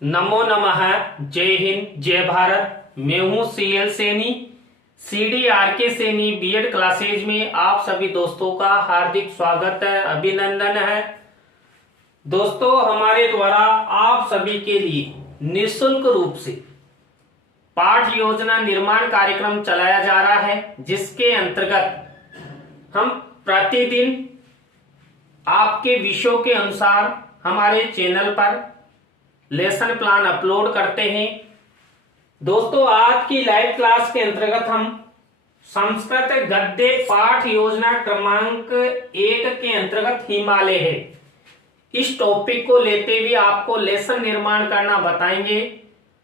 नमो नमः। जय हिंद, जय भारत। मैं हूं CL Saini, CDRK Saini BEd classes में आप सभी दोस्तों का हार्दिक स्वागत है, अभिनंदन है। दोस्तों, हमारे द्वारा आप सभी के लिए निःशुल्क रूप से पाठ योजना निर्माण कार्यक्रम चलाया जा रहा है, जिसके अंतर्गत हम प्रतिदिन आपके विषयों के अनुसार हमारे चैनल पर लेसन प्लान अपलोड करते हैं। दोस्तों, आज की लाइव क्लास के अंतर्गत हम संस्कृत गद्य पाठ योजना क्रमांक 1 के अंतर्गत हिमालय है, इस टॉपिक को लेते हुए आपको लेसन निर्माण करना बताएंगे।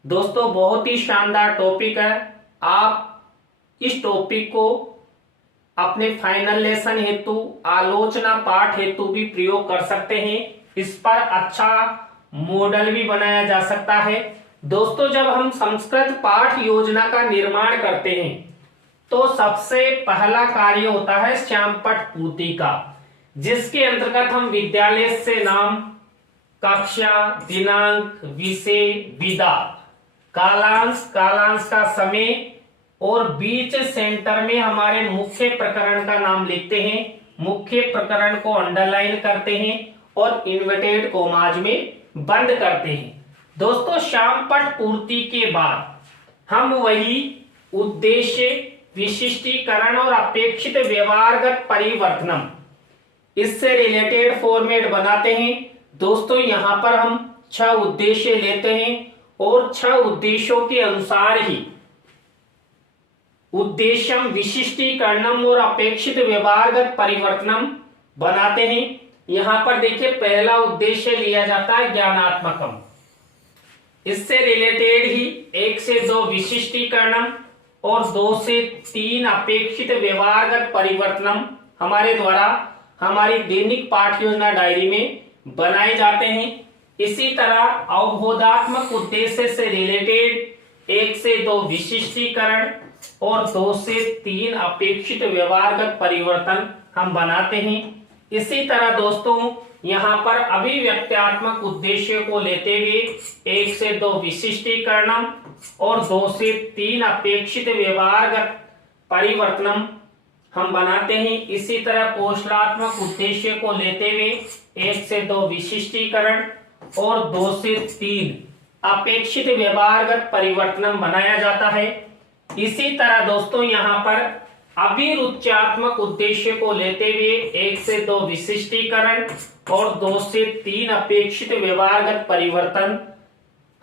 दोस्तों, बहुत ही शानदार टॉपिक है। आप इस टॉपिक को अपने फाइनल लेसन हेतु, आलोचना पाठ हेतु भी प्रयोग कर सकते हैं। इस पर अच्छा मॉडल भी बनाया जा सकता है। दोस्तों, जब हम संस्कृत पाठ योजना का निर्माण करते हैं तो सबसे पहला कार्य होता है श्यामपट्ट पूर्ति का, जिसके अंतर्गत हम विद्यालय से नाम, कक्षा, दिनांक, विषय, विधा, कालांश का समय और बीच सेंटर में हमारे मुख्य प्रकरण का नाम लिखते हैं। मुख्य प्रकरण को अंडरलाइन करते हैं और इन्वर्टेड कॉमाज में बंद करते हैं। दोस्तों, श्यामपट्ट पूर्ति के बाद हम वही उद्देश्य, विशिष्टीकरण और अपेक्षित व्यवहारगत परिवर्तनम, इससे रिलेटेड फॉर्मेट बनाते हैं। दोस्तों, यहां पर हम 6 उद्देश्य लेते हैं और 6 उद्देश्यों के अनुसार ही उद्देश्यम, विशिष्टीकरणम और अपेक्षित व्यवहारगत परिवर्तनम बनाते हैं। यहां पर देखिए, पहला उद्देश्य लिया जाता है ज्ञानात्मकम, इससे रिलेटेड ही 1 से 2 विशिष्टीकरणम और 2 से 3 अपेक्षित व्यवहारगत परिवर्तनम हमारे द्वारा हमारी दैनिक पाठ योजना डायरी में बनाए जाते हैं। इसी तरह अवबोधात्मक उद्देश्य से रिलेटेड 1 से 2 विशिष्टीकरण और 2 से 3 अपेक्षित व्यवहारगत परिवर्तन हम बनाते हैं। इसी तरह दोस्तों, यहाँ पर अभिव्यक्त्यात्मक उद्देश्य को लेते हुए 1 से 2 विशिष्टीकरणम और 2 से 3 अपेक्षित व्यवहारगत परिवर्तनम हम बनाते हैं। इसी तरह कौशलात्मक उद्देश्य को लेते हुए 1 से 2 विशिष्टीकरण और 2 से 3 अपेक्षित व्यवहारगत परिवर्तनम बनाया जाता है। इसी तरह दोस्तों, यहाँ पर अभिरुच्यात्मक उद्देश्य को लेते हुए 1 से 2 विशिष्टीकरण और 2 से 3 अपेक्षित व्यवहारगत परिवर्तन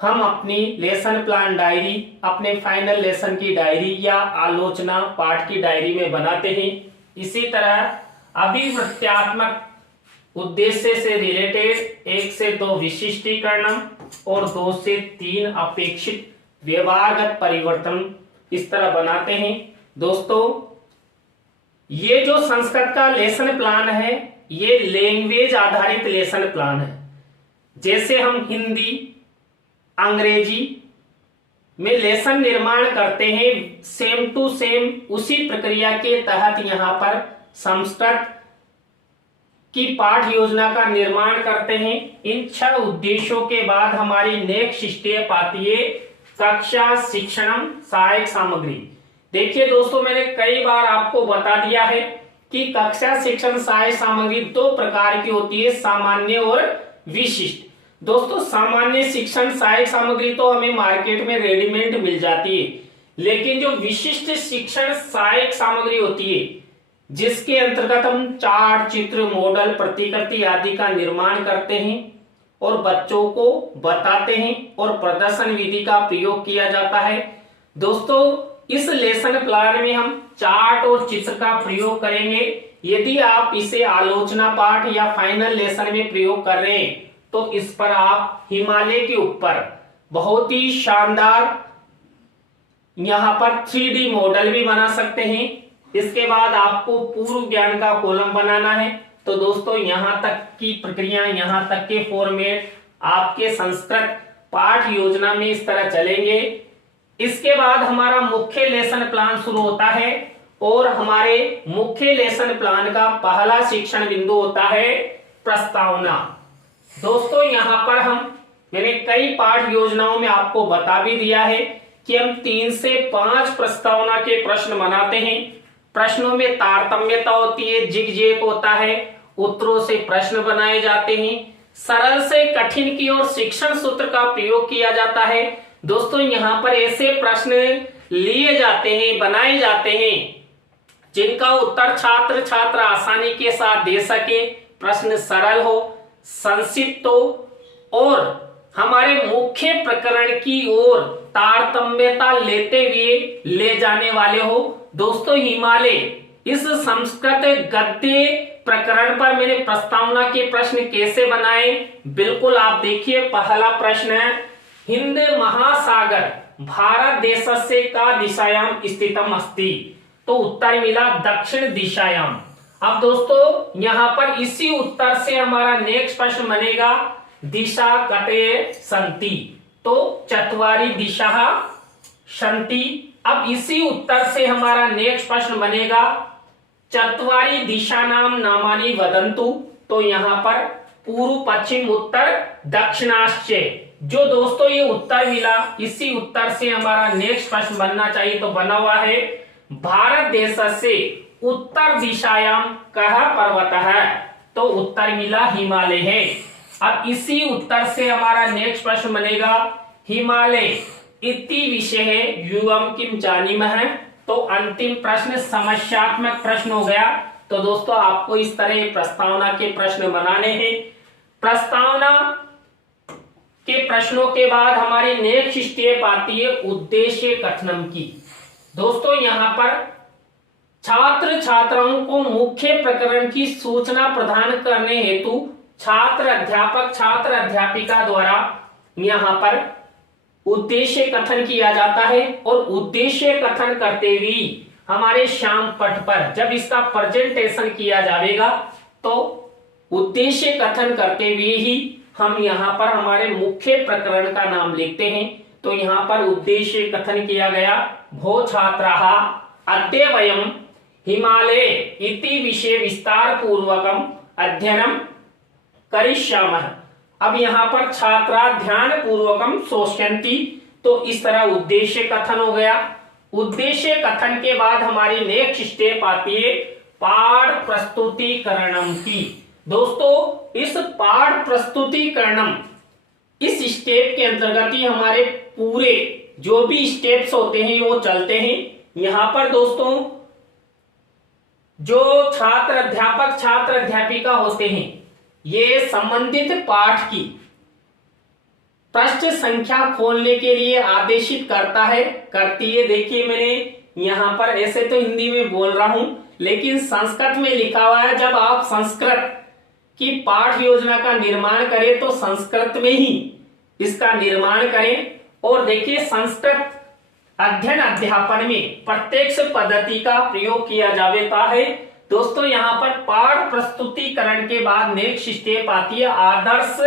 हम अपनी लेसन प्लान डायरी, अपने फाइनल लेसन की डायरी या आलोचना पाठ की डायरी में बनाते हैं। इसी तरह अभिवृत्त्यात्मक उद्देश्य से रिलेटेड 1 से 2 विशिष्टीकरण और 2 से 3 अपेक्षित व्यवहारगत परिवर्तन इस तरह बनाते हैं। दोस्तों, ये जो संस्कृत का लेसन प्लान है, ये लैंग्वेज आधारित लेसन प्लान है। जैसे हम हिंदी, अंग्रेजी में लेसन निर्माण करते हैं, सेम टू सेम उसी प्रक्रिया के तहत यहाँ पर संस्कृत की पाठ योजना का निर्माण करते हैं। इन 6 उद्देश्यों के बाद हमारी नेक्स्ट स्टेप आती है कक्षा शिक्षणम सहायक सामग्री। देखिए दोस्तों, मैंने कई बार आपको बता दिया है कि कक्षा शिक्षण सहायक सामग्री 2 प्रकार की होती है, सामान्य और विशिष्ट। दोस्तों, सामान्य शिक्षण सहायक सामग्री तो हमें मार्केट में रेडीमेड मिल जाती है, लेकिन जो विशिष्ट शिक्षण सहायक सामग्री होती है, जिसके अंतर्गत हम चार्ट, चित्र, मॉडल, प्रतिकृति आदि का निर्माण करते हैं और बच्चों को बताते हैं और प्रदर्शन विधि का प्रयोग किया जाता है। दोस्तों, इस लेसन प्लान में हम चार्ट और चित्र का प्रयोग करेंगे। यदि आप इसे आलोचना पाठ या फाइनल लेसन में प्रयोग कर रहे हैं तो इस पर आप हिमालय के ऊपर बहुत ही शानदार यहाँ पर 3D मॉडल भी बना सकते हैं। इसके बाद आपको पूर्व ज्ञान का कॉलम बनाना है। तो दोस्तों, यहाँ तक की प्रक्रिया, यहाँ तक के फॉर्मेट आपके संस्कृत पाठ योजना में इस तरह चलेंगे। इसके बाद हमारा मुख्य लेसन प्लान शुरू होता है और हमारे मुख्य लेसन प्लान का पहला शिक्षण बिंदु होता है प्रस्तावना। दोस्तों, यहाँ पर हम मैंने कई पाठ योजनाओं में आपको बता भी दिया है कि हम 3 से 5 प्रस्तावना के प्रश्न बनाते हैं। प्रश्नों में तारतम्यता होती है, जिग-जैग होता है, उत्तरों से प्रश्न बनाए जाते हैं, सरल से कठिन की ओर शिक्षण सूत्र का प्रयोग किया जाता है। दोस्तों यहाँ पर ऐसे प्रश्न लिए जाते हैं, बनाए जाते हैं जिनका उत्तर छात्र छात्र आसानी के साथ दे सके, प्रश्न सरल हो, संक्षिप्त हो और हमारे मुख्य प्रकरण की ओर तारतम्यता लेते हुए ले जाने वाले हो। दोस्तों हिमालय इस संस्कृत गद्य प्रकरण पर मैंने प्रस्तावना के प्रश्न कैसे बनाए, बिल्कुल आप देखिए। पहला प्रश्न है, हिंद महासागर भारत देशस्य का दिशायाम स्थितम अस्ति, तो उत्तर मिला दक्षिण दिशायाम। अब दोस्तों यहां पर इसी उत्तर से हमारा नेक्स्ट प्रश्न बनेगा, दिशा कटे संति, तो चत्वारि दिशा संति। अब इसी उत्तर से हमारा नेक्स्ट प्रश्न बनेगा, चत्वारि दिशानाम नामानि वदन्तु, तो यहां पर पूर्व पश्चिम उत्तर दक्षिणाश्च। जो दोस्तों ये उत्तर मिला, इसी उत्तर से हमारा नेक्स्ट प्रश्न बनना चाहिए, तो बना हुआ है भारत देश से उत्तर दिशायाम कह पर्वत है, तो उत्तर मिला हिमालय है। अब इसी उत्तर से हमारा नेक्स्ट प्रश्न बनेगा, हिमालय इति विषय युवम किम जानीमः, तो अंतिम प्रश्न समस्यात्मक प्रश्न हो गया। तो दोस्तों आपको इस तरह प्रस्तावना के प्रश्न बनाने हैं। प्रस्तावना के प्रश्नों के बाद हमारी नेक्स्ट स्टेप आती है उद्देश्य कथनम की। दोस्तों यहाँ पर छात्र छात्राओं को मुख्य प्रकरण की सूचना प्रदान करने हेतु छात्र अध्यापक छात्र अध्यापिका द्वारा यहाँ पर उद्देश्य कथन किया जाता है। और उद्देश्य कथन करते हुए हमारे श्याम पट पर जब इसका प्रेजेंटेशन किया जाएगा, तो उद्देश्य कथन करते हुए ही हम यहाँ पर हमारे मुख्य प्रकरण का नाम लिखते हैं। तो यहाँ पर उद्देश्य कथन किया गया, भो छात्राः अद्य वयं हिमालय इति विषय विस्तार पूर्वकम अध्ययनम करिष्यामः। अब यहाँ पर छात्रा ध्यान पूर्वकम शोष्यन्ति, तो इस तरह उद्देश्य कथन हो गया। उद्देश्य कथन के बाद हमारी नेक्स्ट स्टेप आती है पाठ प्रस्तुतिकरणम की। दोस्तों इस पाठ प्रस्तुतिकरणम इस स्टेप के अंतर्गत ही हमारे पूरे जो भी स्टेप्स होते हैं वो चलते हैं। यहाँ पर दोस्तों जो छात्र अध्यापक छात्र अध्यापिका होते हैं, ये संबंधित पाठ की पृष्ठ संख्या खोलने के लिए आदेशित करता है, करती है। देखिए मैंने यहाँ पर ऐसे तो हिंदी में बोल रहा हूं, लेकिन संस्कृत में लिखा हुआ है। जब आप संस्कृत की पाठ योजना का निर्माण करें तो संस्कृत में ही इसका निर्माण करें। और देखिए संस्कृत अध्ययन अध्यापन में प्रत्यक्ष पद्धति का प्रयोग किया जाता है। दोस्तों यहाँ पर पाठ प्रस्तुतिकरण के बाद नेक्स्ट स्टेप आती है आदर्श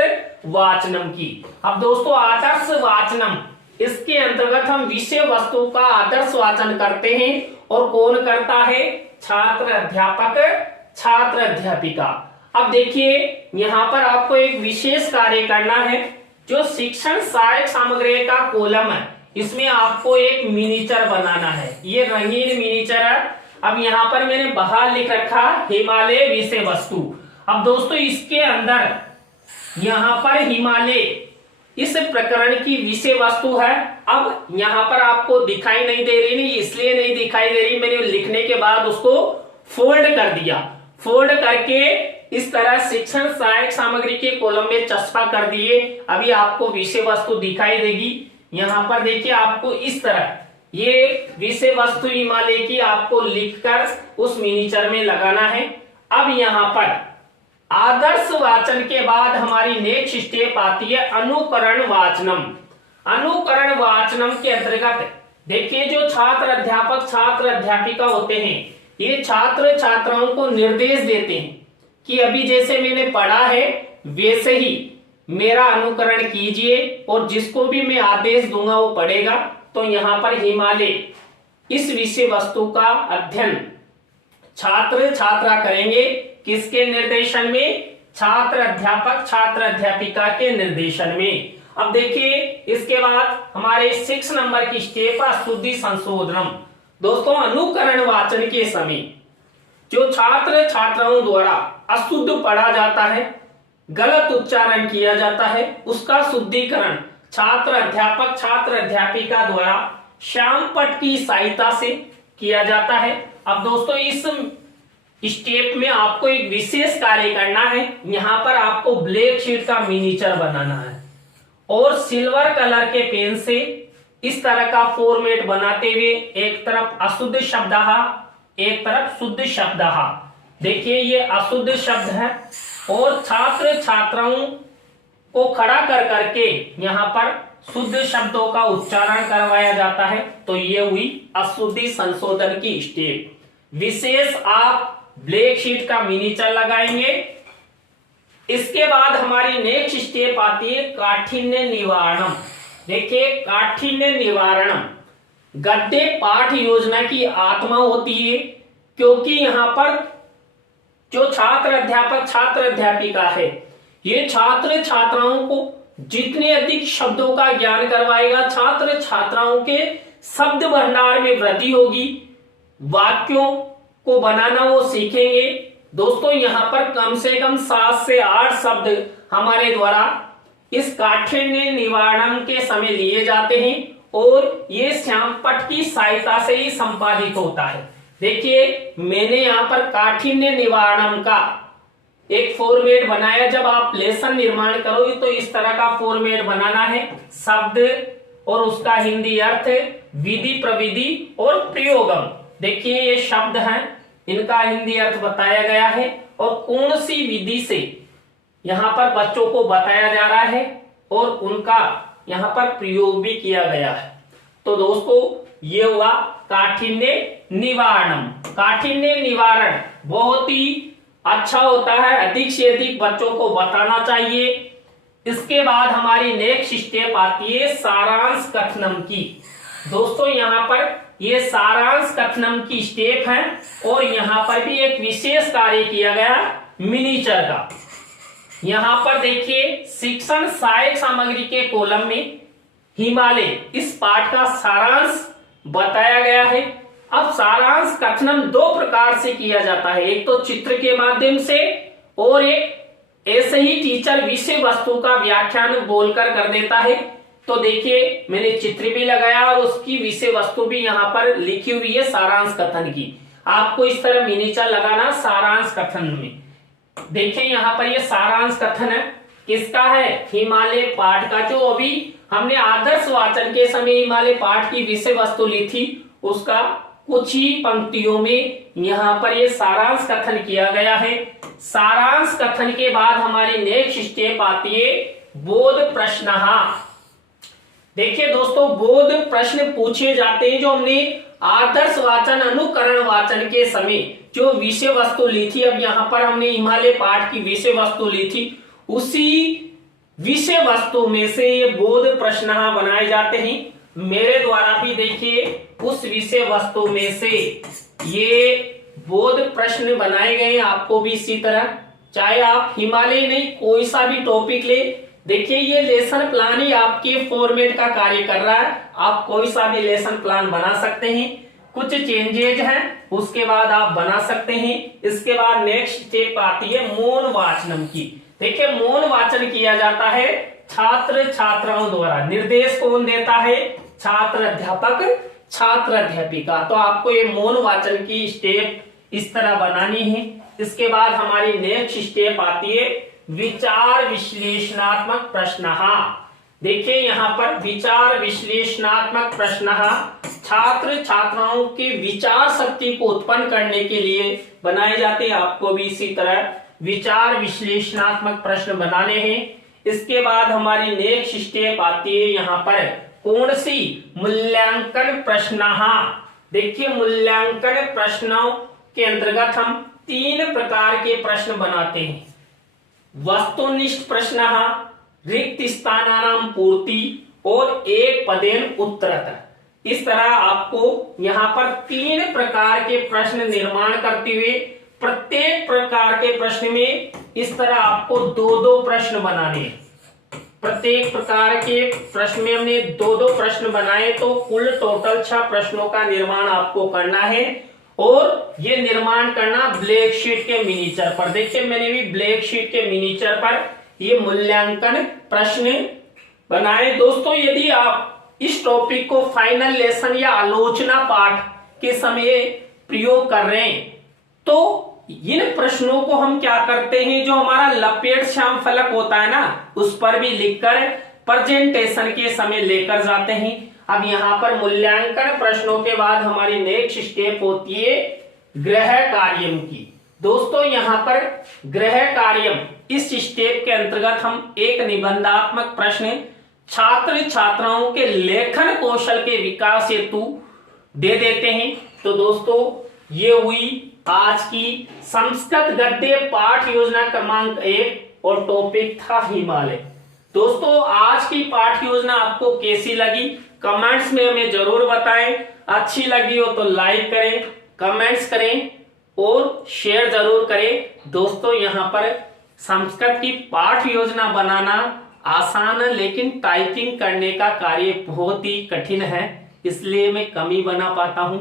वाचनम की। अब दोस्तों आदर्श वाचनम, इसके अंतर्गत हम विषय वस्तु का आदर्श वाचन करते हैं। और कौन करता है? छात्र अध्यापक छात्र अध्यापिका। अब देखिए यहाँ पर आपको एक विशेष कार्य करना है। जो शिक्षण सहायक सामग्री का कॉलम है, इसमें आपको एक मिनीचर बनाना है। ये रंगीन मिनीचर है। अब यहाँ पर मैंने बाहर लिख रखा हिमालय विषय वस्तु। अब दोस्तों इसके अंदर यहाँ पर हिमालय इस प्रकरण की विषय वस्तु है। अब यहाँ पर आपको दिखाई नहीं दे रही, नहीं इसलिए नहीं दिखाई दे रही, मैंने लिखने के बाद उसको फोल्ड कर दिया। फोल्ड करके इस तरह शिक्षण सहायक सामग्री के कॉलम में चस्पा कर दिए। अभी आपको विषय वस्तु दिखाई देगी। यहाँ पर देखिए आपको इस तरह ये विषय वस्तु हिमालय की आपको लिखकर उस मिनीचर में लगाना है। अब यहाँ पर आदर्श वाचन के बाद हमारी नेक्स्ट स्टेप आती है अनुकरण वाचनम। अनुकरण वाचनम के अंतर्गत देखिए जो छात्र अध्यापक छात्र अध्यापिका होते हैं, ये छात्र छात्राओं को निर्देश देते हैं कि अभी जैसे मैंने पढ़ा है वैसे ही मेरा अनुकरण कीजिए और जिसको भी मैं आदेश दूंगा वो पढ़ेगा। तो यहाँ पर हिमालय इस विषय वस्तु का अध्ययन छात्र छात्रा करेंगे। किसके निर्देशन में? छात्र अध्यापक छात्र अध्यापिका के निर्देशन में। अब देखिए इसके बाद हमारे 6 नंबर की स्टेप अशुद्धि संशोधनम। दोस्तों अनुकरण वाचन के समय जो छात्र छात्राओं द्वारा अशुद्ध पढ़ा जाता है, गलत उच्चारण किया जाता है, उसका शुद्धिकरण छात्र अध्यापिका द्वारा श्यामपट्ट की सहायता से किया जाता है। अब दोस्तों इस स्टेप में आपको एक विशेष कार्य करना है। यहां पर आपको ब्लैक शीट का मिनिएचर बनाना है और सिल्वर कलर के पेन से इस तरह का फॉर्मेट बनाते हुए एक तरफ अशुद्ध शब्द, एक तरफ शुद्ध शब्द। देखिए ये अशुद्ध शब्द है और छात्र छात्राओं को खड़ा कर करके यहाँ पर शुद्ध शब्दों का उच्चारण करवाया जाता है। तो ये हुई अशुद्धि संशोधन की स्टेप। विशेष आप ब्लैक शीट का मिनिएचर लगाएंगे। इसके बाद हमारी नेक्स्ट स्टेप आती है काठिन्य निवारणम। देखिए काठिन्य निवारणम गद्य पाठ योजना की आत्मा होती है, क्योंकि यहाँ पर जो छात्र अध्यापिका है, ये छात्र छात्राओं को जितने अधिक शब्दों का ज्ञान करवाएगा, छात्र छात्राओं के शब्द भंडार में वृद्धि होगी, वाक्यों को बनाना वो सीखेंगे। दोस्तों यहाँ पर कम से कम 7 से 8 शब्द हमारे द्वारा इस काठिन्य निवारण के समय लिए जाते हैं और ये श्यामपट्ट की सहायता से ही संपादित होता है। देखिए मैंने यहाँ पर काठिन्य निवारण का एक फॉर्मेट बनाया। जब आप लेसन निर्माण करोगे तो इस तरह का फॉर्मेट बनाना है। शब्द और उसका हिंदी अर्थ, विधि प्रविधि और प्रयोगम। देखिए ये शब्द हैं, इनका हिंदी अर्थ बताया गया है और कौन सी विधि से यहाँ पर बच्चों को बताया जा रहा है और उनका यहाँ पर प्रयोग भी किया गया है। तो दोस्तों ये हुआ काठिन्य निवारणम। काठिन्य निवारण बहुत ही अच्छा होता है, अधिक से अधिक बच्चों को बताना चाहिए। इसके बाद हमारी नेक्स्ट स्टेप आती है सारांश कथनम की। दोस्तों यहाँ पर ये सारांश कथनम की स्टेप है और यहाँ पर भी एक विशेष कार्य किया गया मिनिएचर का। यहाँ पर देखिए शिक्षण सहायक सामग्री के कॉलम में हिमालय इस पाठ का सारांश बताया गया है। अब सारांश कथनम 2 प्रकार से किया जाता है, एक तो चित्र के माध्यम से और एक ऐसे ही टीचर विषय वस्तु का व्याख्यान बोलकर कर देता है। तो देखिए मैंने चित्र भी लगाया और उसकी विषय वस्तु भी यहाँ पर लिखी हुई है सारांश कथन की। आपको इस तरह मिनिएचर लगाना सारांश कथन में। देखिए यहाँ पर ये सारांश कथन है, किसका है? हिमालय पाठ का। जो अभी हमने आदर्श वाचन के समय हिमालय पाठ की विषय वस्तु ली थी, उसका कुछ ही पंक्तियों में यहाँ पर ये सारांश कथन किया गया है। सारांश कथन के बाद हमारी नेक्स्ट स्टेप आती है बोध प्रश्न। देखिए दोस्तों बोध प्रश्न पूछे जाते हैं जो हमने आदर्श वाचन अनुकरण वाचन के समय जो विषय वस्तु ली थी। अब यहाँ पर हमने हिमालय पाठ की विषय वस्तु ली थी, उसी विषय वस्तु में से ये बोध प्रश्न बनाए जाते हैं मेरे द्वारा भी। देखिए उस विषय वस्तु में से ये बोध प्रश्न बनाए गए, आपको भी इसी तरह, चाहे आप हिमालय नहीं कोई सा भी टॉपिक ले। देखिए ये लेसन प्लान ही आपके फॉर्मेट का कार्य कर रहा है, आप कोई सा भी लेसन प्लान बना सकते हैं। कुछ चेंजेज हैं उसके बाद आप बना सकते हैं। इसके बाद नेक्स्ट स्टेप आती है मौन वाचनम की। देखिए मौन वाचन किया जाता है छात्र छात्राओं द्वारा। निर्देश कौन देता है? छात्र अध्यापिका। तो आपको ये मौन वाचन की स्टेप इस तरह बनानी है। इसके बाद हमारी नेक्स्ट स्टेप आती है विचार विश्लेषणात्मक प्रश्न। देखिए यहाँ पर विचार विश्लेषणात्मक प्रश्न छात्र छात्राओं के विचार शक्ति को उत्पन्न करने के लिए बनाए जाते हैं। आपको भी इसी तरह विचार विश्लेषणात्मक प्रश्न बनाने हैं। इसके बाद हमारी नेक्स्ट स्टेप आती है यहाँ पर कौन सी? मूल्यांकन प्रश्न। देखिए मूल्यांकन प्रश्नों के अंतर्गत हम 3 प्रकार के प्रश्न बनाते हैं। वस्तुनिष्ठ प्रश्न, रिक्त स्थानानां पूर्ति और एक पदेन उत्तरतः। इस तरह आपको यहाँ पर 3 प्रकार के प्रश्न निर्माण करते हुए प्रत्येक प्रकार के प्रश्न में इस तरह आपको 2-2 प्रश्न बनाने हैं। प्रत्येक प्रकार के प्रश्न में हमने दो दो प्रश्न बनाए, तो कुल टोटल 6 प्रश्नों का निर्माण आपको करना है। और ये निर्माण करना ब्लैक शीट के मिनीचर पर। देखिए मैंने भी ब्लैक शीट के मिनीचर पर ये मूल्यांकन प्रश्न बनाए। दोस्तों यदि आप इस टॉपिक को फाइनल लेसन या आलोचना पाठ के समय प्रयोग कर रहे हैं, तो इन प्रश्नों को हम क्या करते हैं, जो हमारा लपेट श्याम फलक होता है ना, उस पर भी लिखकर प्रेजेंटेशन के समय लेकर जाते हैं। अब यहाँ पर मूल्यांकन प्रश्नों के बाद हमारी नेक्स्ट स्टेप होती है गृह कार्यम की। दोस्तों यहाँ पर गृह कार्यम, इस स्टेप के अंतर्गत हम एक निबंधात्मक प्रश्न छात्र छात्राओं के लेखन कौशल के विकास हेतु दे देते हैं। तो दोस्तों ये हुई आज की संस्कृत गद्य पाठ योजना क्रमांक 1 और टॉपिक था हिमालय। दोस्तों आज की पाठ योजना आपको कैसी लगी कमेंट्स में हमें जरूर बताएं। अच्छी लगी हो तो लाइक करें, कमेंट्स करें और शेयर जरूर करें। दोस्तों यहाँ पर संस्कृत की पाठ योजना बनाना आसान है, लेकिन टाइपिंग करने का कार्य बहुत ही कठिन है, इसलिए मैं कम ही बना पाता हूं।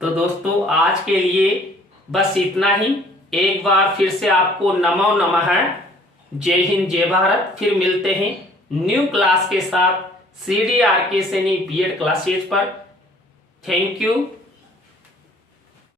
तो दोस्तों आज के लिए बस इतना ही। एक बार फिर से आपको नमो नमः, जय हिंद जय भारत। फिर मिलते हैं न्यू क्लास के साथ CDRK सैनी बीएड क्लासेज पर। Thank you.